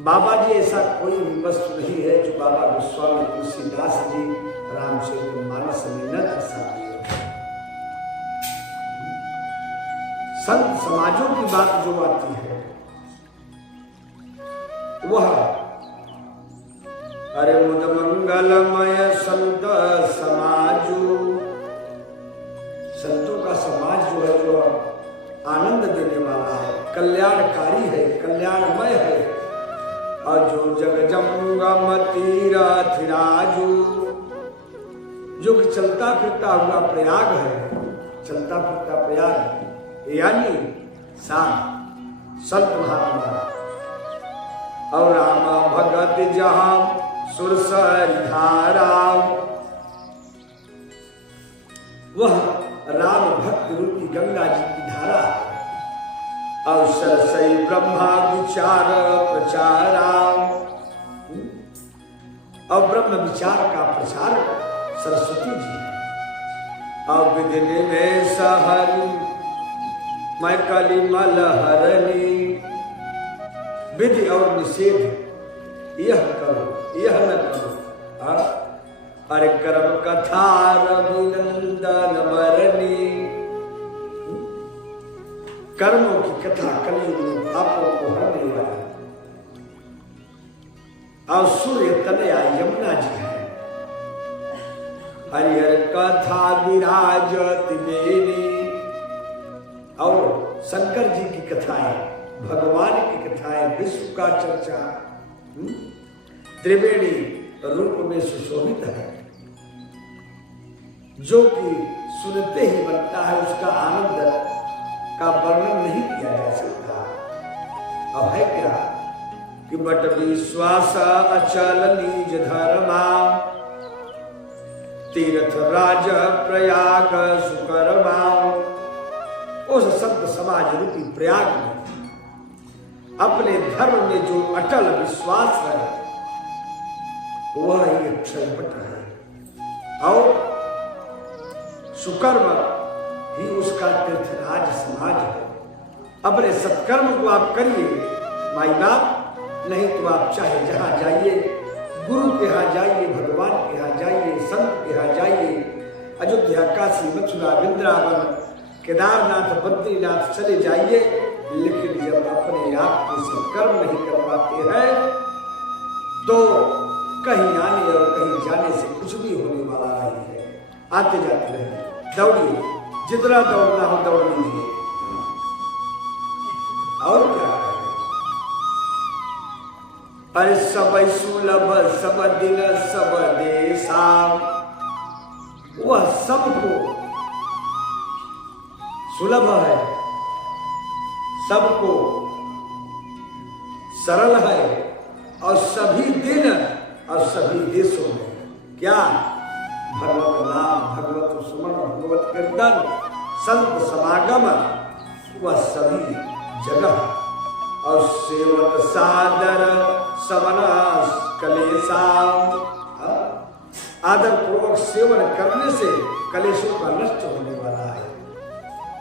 बाबा जी ऐसा कोई भी वस्तु नहीं है जो बाबा गोस्वामी तुलसीदास जी रामचरितमानस में न दर्शाती है। संत समाजों की बात जो आती है वह अरे मुद मंगलमय संत समाजो, संतों का समाज जो है जो आनंद देने वाला है, कल्याणकारी है, कल्याणमय है। और जो जग जंगम तीराजू, जो कि चलता फिरता हुआ प्रयाग है, चलता फिरता प्रयाग यानी संत महात्मा। और राम भगत जहां सुरसर धारा, वह राम भक्त रूपी गंगा जी की धारा। और सरसई ब्रह्मा विचार प्रचारा, और ब्रह्म विचार का प्रचार सरस्वती जी। और विधि में सहरी मैं कली मलहरनी, विधि और निषेध यह करो यह न करो। अरे कर्म कथा रघुनंदन मरनी, कर्मों की कथा कलयुग में पापों को हरने वाली। और सूर्य तनया यमुना जी है। हरिहर कथा विराजत बेनी, और शंकर जी की कथाएं, भगवान की कथाएं, विश्व का चर्चा त्रिवेणी रूप में सुशोभित है। जो कि सुनते ही बनता है, उसका आनंद का वर्णन नहीं किया जा सकता। अब है क्या कि बट विश्वास अचल निज धर्मा, तीर्थ राज प्रयाग सुकर्मा। उस संत समाज रूपी प्रयाग में अपने धर्म में जो अटल विश्वास है वह ही क्षयपट है। और सुकर्म ही उसका तीर्थराज समाज है। अपने सत्कर्म को आप करिए माई बाप, नहीं तो आप चाहे जहां जाइए, गुरु के यहाँ जाइए, भगवान के यहाँ जाइए, संत के यहाँ जाइए, अयोध्या, काशी, मथुरा, वृंदावन, केदारनाथ, बद्रीनाथ चले जाइए, लेकिन जब अपने आप के सत्कर्म नहीं कर पाते हैं तो कहीं आने और कहीं जाने से कुछ भी होने वाला नहीं है। आते जाते रहिए, दौड़िए, जितना दौड़ना हो दौड़ लीजिए। और क्या करें? अरे सब सुलभ सब दिन सब देशा, वह सबको सुलभ है, सबको सरल है, और सभी दिन और सभी देशों में क्या भगवत नाम, भगवत स्मरण, भगवत कीर्तन, संत समागम, वह सभी जगह। और सेवक सादर समना कलेशा, आदर पूर्वक सेवन करने से कलेशों का नष्ट होने वाला है।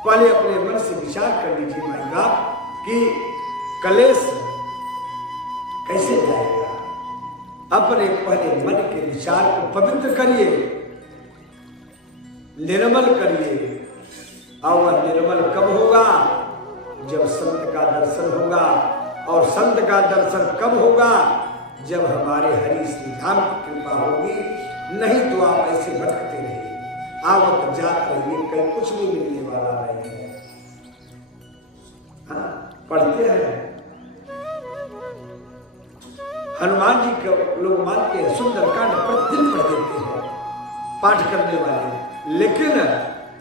पहले अपने मन से विचार कर लीजिए माई बाप कि कलेश कैसे जाएगा। अपने पहले मन के विचार को पवित्र करिए, निर्मल करिए। और वह निर्मल कब होगा? जब संत का दर्शन होगा। और संत का दर्शन कब होगा? जब हमारे हरि श्री धाम की कृपा होगी। नहीं तो आप ऐसे भटकते रहिए, आवत जात रहिए, कहीं कुछ भी मिलने वाला नहीं है। हाँ, पढ़ते हैं हनुमान जी को लोग मानते हैं, सुंदरकांड प्रतिदिन पढ़ देते हैं पाठ करने वाले, लेकिन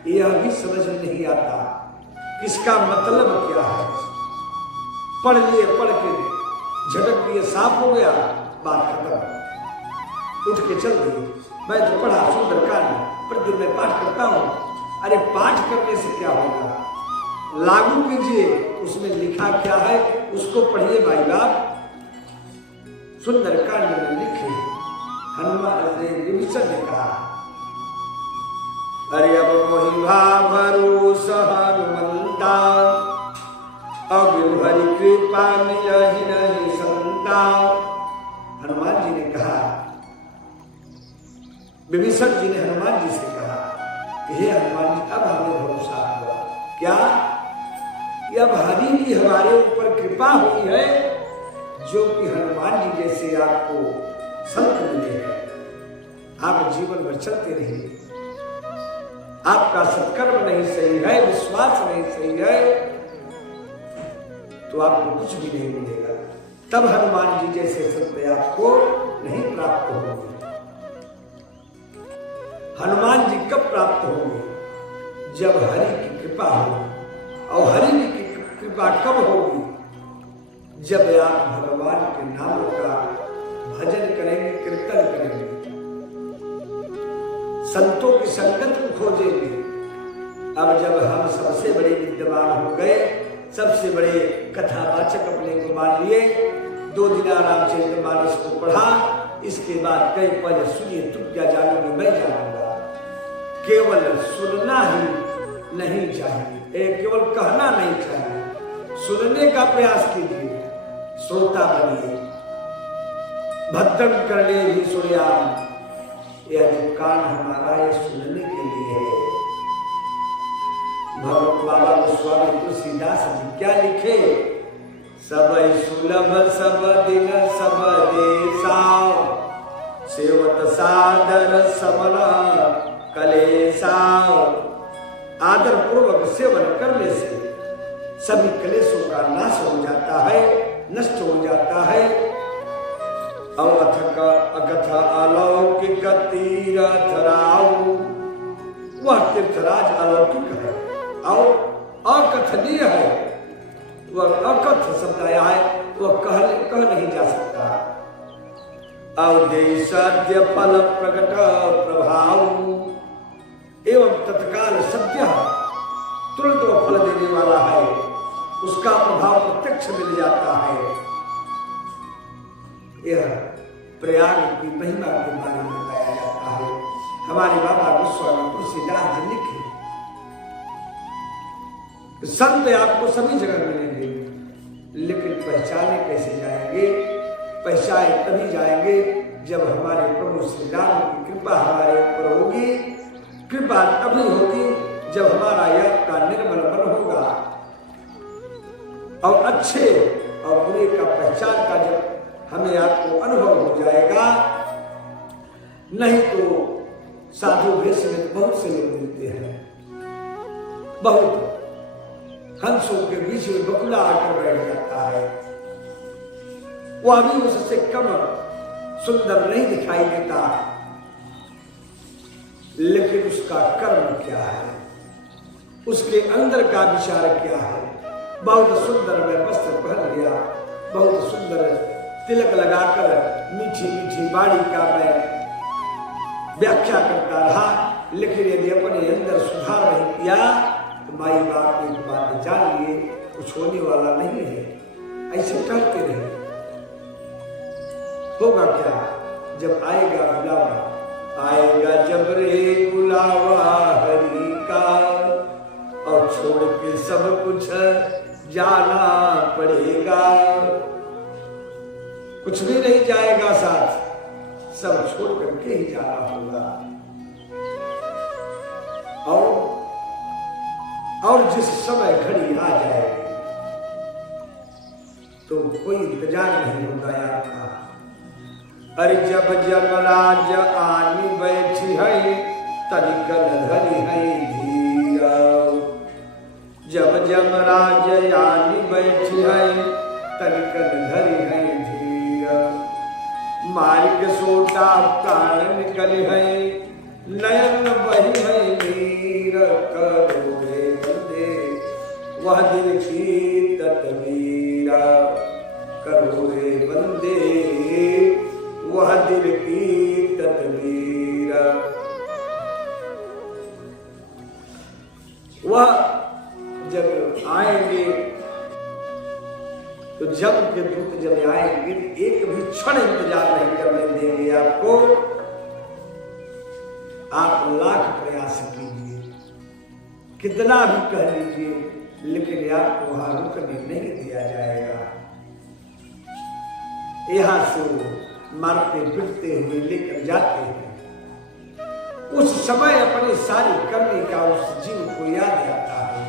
यह भी समझ में नहीं आता इसका मतलब क्या है। पढ़ लिए, पढ़ के झटक लिए, साफ हो गया, बात खत्म, उठ के चल दिए। मैं तो पढ़ा सुंदरकांड, प्रतिदिन मैं पाठ करता हूं। अरे पाठ करने से क्या होगा? लागू कीजिए, उसमें लिखा क्या है उसको पढ़िए भाई बाप। सुंदरकांड में लिखे हनुमान विभीषण ने कहा, अरे अब मोहि भरोसा हनुमंता, अब हरि कृपा मिलहि नहीं संता। विभीषण जी ने हनुमान जी से कहा कि हे हनुमान जी, अब हमें भरोसा हुआ क्या कि अब हरि की हमारे ऊपर कृपा हुई है, जो कि हनुमान जी जैसे आपको संत मिले हैं। आप जीवन भर चलते रहिए। आपका सत्कर्म नहीं सही है, विश्वास नहीं सही है, तो आपको कुछ भी नहीं मिलेगा। तब हनुमान जी जैसे संत आपको नहीं प्राप्त होंगे। हनुमान जी कब प्राप्त होंगे? जब हरि की कृपा होगी। और हरि की कृपा कब होगी? जब आप भगवान के नाम का भजन करेंगे, कीर्तन करेंगे, संतों की संगत को खोजेंगे। अब जब हम सबसे बड़े विद्वान हो गए, सबसे बड़े कथावाचक अपने को मान लिए, 2 दिन रामचरितमानस को पढ़ा, इसके बाद कई पद सुनिए, तुम क्या जानोगे, मैं जानूंगा। केवल सुनना ही नहीं चाहिए, केवल कहना नहीं चाहिए, सुनने का प्रयास कीजिए, श्रोता बनिए। भद्रम करने ही सुनयाम, यह जो कान हमारा है सुनने के लिए है। भगवत बाबा गोस्वामी तुलसीदास जी क्या लिखे? सब सुलभ सब दिन सब देशा, सेवत सादर समना कलेशा। आदर पूर्वक सेवन करने से सभी क्लेशों का नाश हो जाता है, नष्ट हो जाता है। अवथ अकथ अलौकिक तीर्थ राव, वह तीर्थराज अलौकिक है और अकथनीय है। वह अकथ शब्द आया है, वह कह नहीं जा सकता। अवदेशाद्य फल प्रकट प्रभाव, एवं तत्काल सत्य तुरंत वह फल देने वाला है, उसका प्रभाव प्रत्यक्ष मिल जाता है। यह प्रयाग की महिमा के बारे में बताया जाता है। हमारे बाबा गोस्वामी तुलसीदास जी लिखे, संत आपको सभी जगह मिलेंगे, लेकिन पहचाने कैसे जाएंगे? पहचाने तभी जाएंगे जब हमारे प्रभु श्री राम की कृपा हमारे ऊपर होगी। कृपा तभी होगी जब हमारा यात्रा निर्मल मन होगा और अच्छे और बुरे का पहचान का जब हमें आपको अनुभव हो जाएगा। नहीं तो साधु वेश में बहुत से लोग मिलते हैं, बहुत हंसों के बीच में बकुला आकर बैठ जाता है, वह भी उससे कम सुंदर नहीं दिखाई देता, लेकिन उसका कर्म क्या है, उसके अंदर का विचार क्या है। बहुत सुंदर मैं वस्त्र पहन लिया, बहुत सुंदर तिलक लगाकर मीठी मीठी बाणी का मैं व्याख्या करता रहा, लेकिन यदि अपने अंदर सुधार नहीं किया तो माई बाप ने बात जान लिए, कुछ होने वाला नहीं है। ऐसे करते रहे, होगा क्या? जब आएगा बुलावा, आएगा जब रे बुलावा हरि का, और छोड़ के सब कुछ जाना पड़ेगा। कुछ भी नहीं जाएगा साथ, सब छोड़ करके ही जाना होगा। और जिस समय घड़ी आ जाएगी तो कोई इंतजार नहीं होगा आपका। अरे जब यमराज आनी बैठी है, तनिकन धरी है धीरा। जब यमराज आनी बैठी है, तनिकन धरी है धीरा। मार्ग सोटा प्राण निकल है, नयन बही है नीर। करो रे बंदे वह दिल की तदबीरा, करो रे बंदे वह दिल की तदबीरा। वह जब आएंगे तो जब के दूत जब आएंगे एक भी क्षण इंतजार नहीं करने देंगे आपको। आप लाख प्रयास कीजिए, कितना भी कह लीजिए, लेकिन आपको वहां रुकने नहीं दिया जाएगा। यहां से मारते पीटते हुए लेकर जाते हैं, उस समय अपनी सारी करनी का उस जीव को याद आता है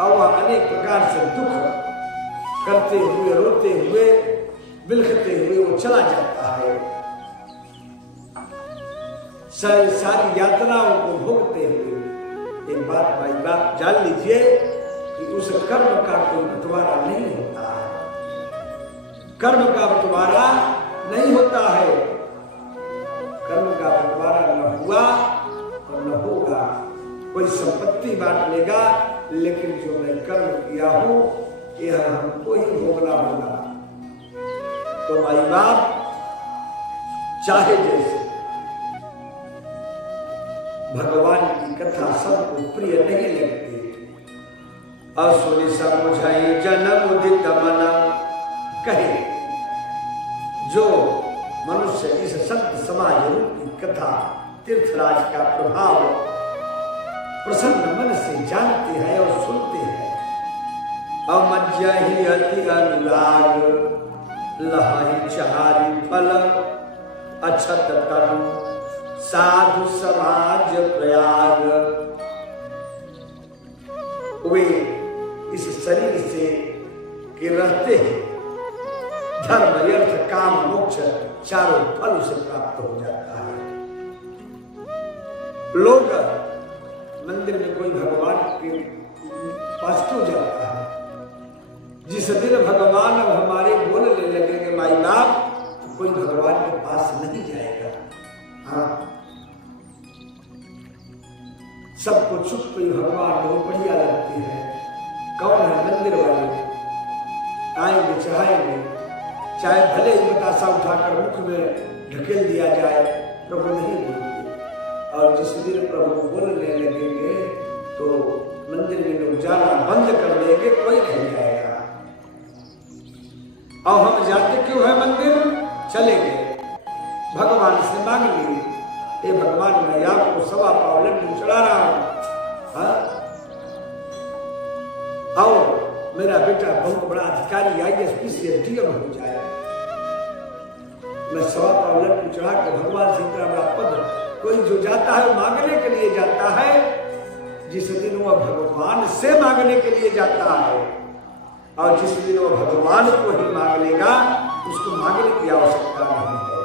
और वह अनेक प्रकार से दुख करते हुए, रोते हुए, बिलखते हुए वो चला जाता है। सारी यातनाओं को भोगते हुए। एक बात भाई बात जान लीजिए कि उस कर्म का कोई बंटवारा नहीं होता है। कर्म का बंटवारा नहीं होता है। कर्म का बंटवारा न हुआ और न होगा। कोई संपत्ति बांट लेगा, लेकिन जो मैं कर्म किया हूं यह हमको ही भोगना होगा। तो माई बाप चाहे जैसे, भगवान की कथा सबको प्रिय नहीं लगती। असुनि समुझाई जन्म उदित मना, कहे जो मनुष्य इस संत समाज रूपी कथा तीर्थराज का प्रभाव प्रसन्न मन से जानते हैं और सुनते हैं। अमज्य ही अति अनुराग, लहाई चारि फल अछत कर्म साधु समाज प्रयाग। वे इस शरीर से के रहते हैं, धर्म अर्थ काम मोक्ष चारों फल से प्राप्त हो जाता है। लोग मंदिर में कोई भगवान के पास क्यों जाता है? जिस दिन भगवान अब हमारे बोलने लगेंगे माई बाप, तो कोई भगवान के पास नहीं जाएगा। हाँ, सबको चुप ही भगवान बहुत बढ़िया लगती है। कौन है? मंदिर वाले आएंगे, चढ़ाएंगे, चाहे भले ही बतासा उठाकर मुख में ढकेल दिया जाए, प्रभु नहीं बोलते। और जिस दिन प्रभु बोलने लगेंगे तो मंदिर में लोग जाना बंद कर देंगे, कोई नहीं जाएगा। और हम जाते क्यों है मंदिर? चले गए, भगवान से मांग लिए, हे भगवान मैं आपको 1.25 पाव लड्डू चढ़ा रहा हूं, और मेरा बेटा बहुत बड़ा अधिकारी IAS PCS DM हो जाए, मैं 1.25 पाव लड्डू चढ़ा के भगवान से इतना बड़ा पद। कोई जो जाता है वो मांगने के लिए जाता है, जिस दिन वह भगवान से मांगने के लिए जाता है, और जिस दिन वो भगवान को ही मांग लेगा उसको मांगने की आवश्यकता नहीं है।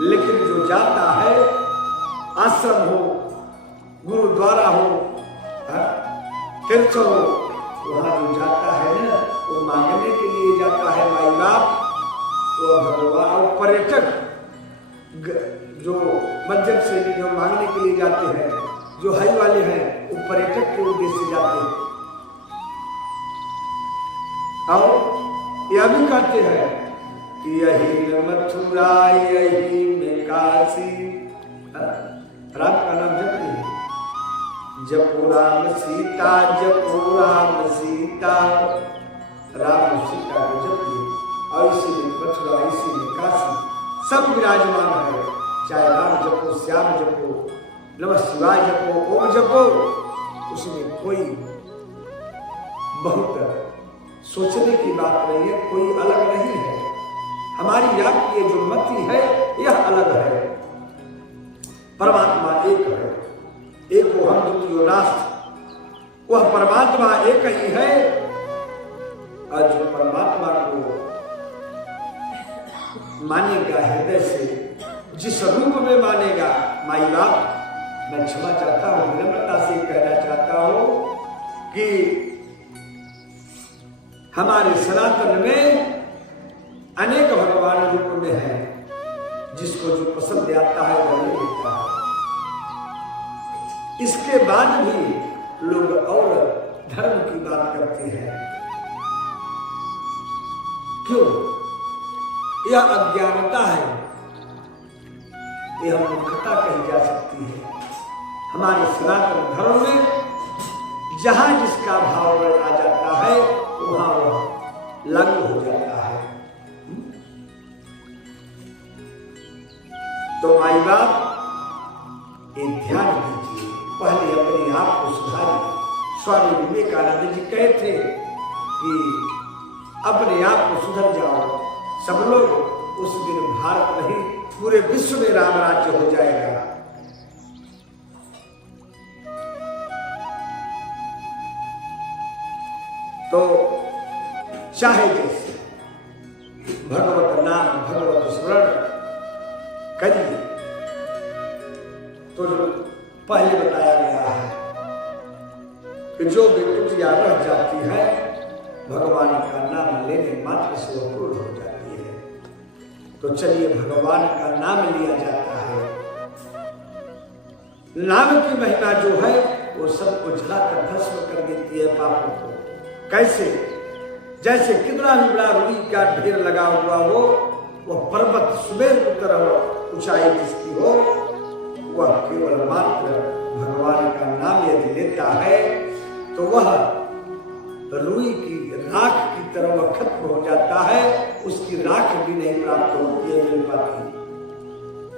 लेकिन जो जाता है, आश्रम हो, गुरुद्वारा हो, तीर्थ हो, वहां जो जाता है ना, वो मांगने के लिए जाता है माई बाप। वो भगवान और पर्यटक जो मध्यम श्रेणी जो मांगने के लिए जाते हैं, जो हाई वाले हैं, वो पर्यटक के उद्देश्य से जाते हैं। और यह भी कहते हैं कि यही मथुरा यही में काशी। राम का नाम जपिए, जपो राम सीता, जपो राम सीता, राम सीता को जपिए। और इसी में मथुरा, इसी में काशी सब विराजमान है। चाहे राम जपो, श्याम जपो, नमः शिवाय जपो, ओम जपो, उसमें कोई बहुत सोचने की बात नहीं है, कोई अलग नहीं है। हमारी आपकी जो मति है यह अलग है। परमात्मा एक है, एक वो हम द्वितीय राष्ट्र। वह परमात्मा एक ही है, और जो परमात्मा को मानेगा हृदय से, जिस रूप में मानेगा, माई बाप मैं क्षमा चाहता हूं, विनम्रता से कहना चाहता हूं कि हमारे सनातन में अनेक भगवान रूप में है, जिसको जो पसंद आता है वह ले लेता है। इसके बाद भी लोग और धर्म की बात करते हैं। क्यों? यह अज्ञानता है, यह मूर्खता कही जा सकती है। हमारे सनातन धर्म में जहां जिसका भाव आ जाता है वहां वह लागू हो जाता है। तो माई बाप ये ध्यान दीजिए, पहले अपने आप को सुधारिए। स्वामी विवेकानंद जी कहते थे कि अपने आप को सुधर जाओ, सब लोग उस दिन भारत नहीं पूरे विश्व में राम राज्य हो जाएगा। तो चाहे जैसे भगवत नाम भगवत स्मरण करिए। तो जो पहले बताया गया है कि जो विकृतियां रह जाती है भगवान का नाम लेने मात्र से वो पूर्ण हो जाती है। तो चलिए भगवान का नाम लिया जाता है। नाम की महिमा जो है वो सबको जलाकर भस्म कर देती है पापों को। कैसे? जैसे कितना भी बड़ा रुई का ढेर लगा हुआ हो, वह पर्वत सुबेर की तरह ऊंचाई जिसकी हो, वह केवल मात्र भगवान का नाम यदि लेता है तो वह रुई की राख की तरह वह खत्म हो जाता है, उसकी राख भी नहीं प्राप्त होती है, मिल पाती।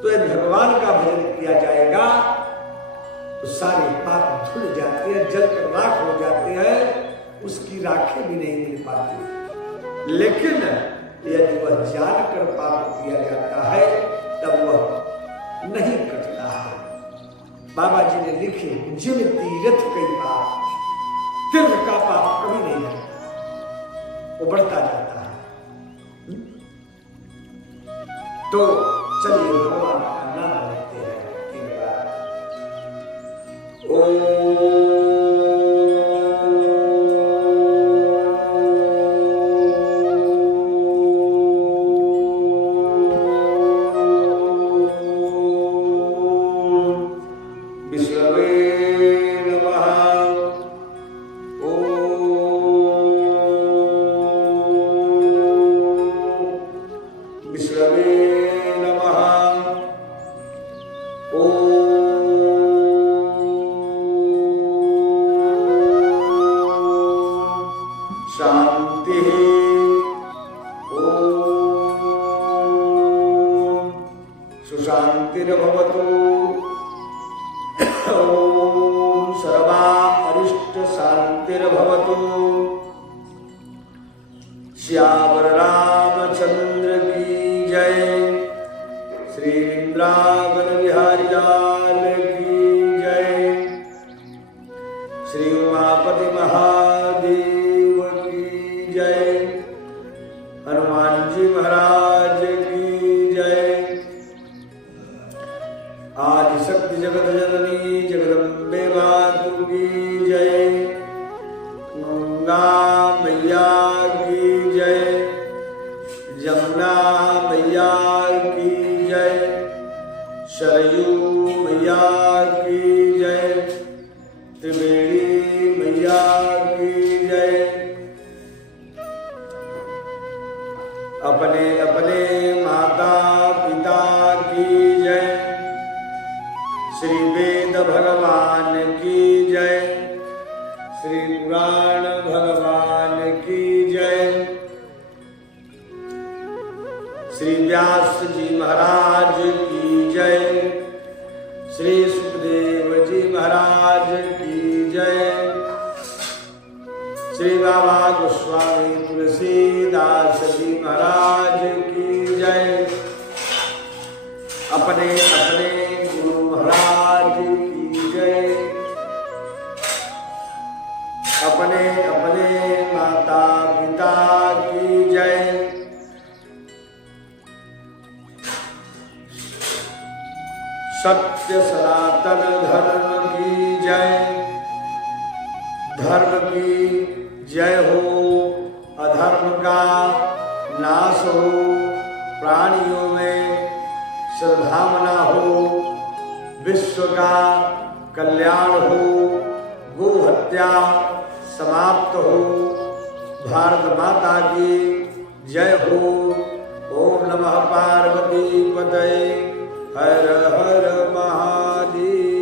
तो यदि भगवान का भजन किया जाएगा तो सारे पाप धुल जाते हैं, जलकर राख हो जाते हैं, उसकी राखें भी नहीं मिल पाती। लेकिन यदि वह जानकर पाप किया जाता है तब वह नहीं कटता है। बाबा जी ने लिखे जिन तीर्थ कई पाप, तीर्थ का पाप कभी नहीं लगता, वो बढ़ता जाता है। तो चलिए भगवान का नाम लेते हैं। श्याम रामचंद्र की जय। श्री वृंदावन बिहारी लाल की जय। श्री उमापति महादेव की जय। हनुमान जी महाराज की जय। आदि शक्ति जगत जननी जगदम्बे मातु की जय। गंगा मैया की जय। जमुना मैया की जय। सरयू मैया की जय। त्रिवेणी मैया की जय। अपने अपने माता पिता की जय। श्री वेद भगवान की जय। श्री पुराण भगवान की जय। श्री व्यास जी महाराज की जय। श्री सुखदेव जी महाराज की जय। श्री बाबा गोस्वामी तुलसीदास जी महाराज की जय। अपने अपने गुरु महाराज की जय। अपने अपने माता पिता की जय। सत्य सनातन धर्म की जय। धर्म की जय हो। अधर्म का नाश हो। प्राणियों में सद्भावना हो। विश्व का कल्याण हो। गो हत्या समाप्त हो। भारत माता की जय हो। ओम नमः पार्वती पतये। हर हर महादेव।